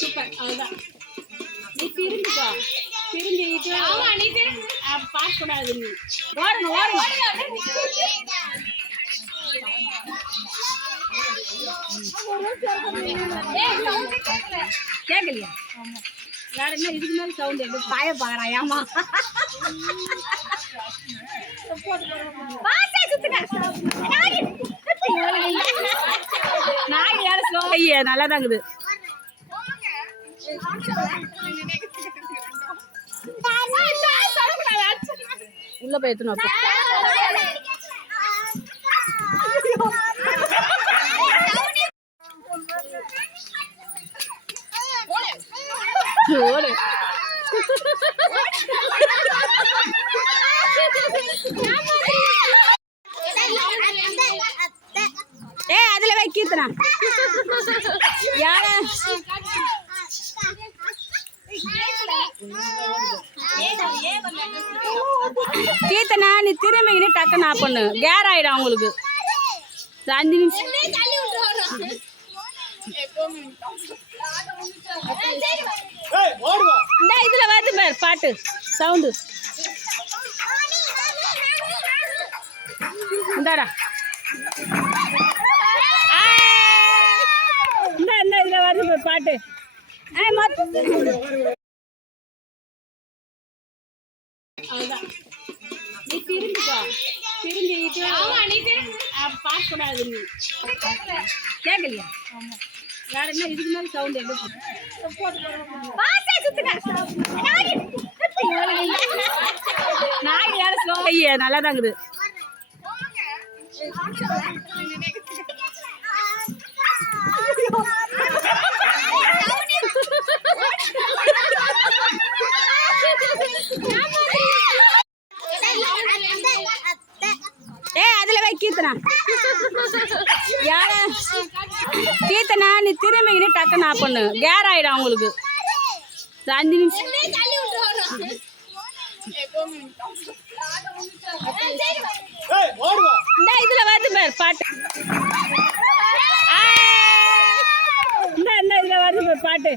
super அதுதான் நீ திரும்பிக்கோ திரும்பிட்டு பார்க்க கூடாது நீ ஓடுங்க கேட்கலையா வேற என்ன இதுக்கு மேல சவுண்ட் எடுத்து பாய பாக்குறான் ஏமா நல்லா தாங்குது உள்ள போய் எத்தணும் அப்போ ஓடு அதுல வை கீர்த்தனா யார கீர்த்தனா நீ திரும்பிக்கினே டக்குன்னு ஆஃப் பண்ணு கேர் ஆயிடும் அவங்களுக்கு 5 நிமிஷம் இதுல வருது பேர் பாட்டு சவுண்டு இந்தாடா இந்த இதுல வருது பேர் பாட்டு அதுதான் நீ திரும்பிக்கோ திரும்பிட்டு பார்க்க கூடாது நீ கேட்கலையா வேற என்ன இதுக்கு மேல சவுண்ட் எடுத்து நாய் யாரும் ஸ்லோ நல்லா தாங்குது அதுல வை கீர்த்தனா யார கீர்த்தனா நீ திரும்பிக்கினே டக்குன்னு ஆஃப் பண்ணு கேர் ஆயிடும் அவங்களுக்கு 5 நிமிஷம் இதுல வருது பேர் பாட்டு இந்த இதுல வருது பேர் பாட்டு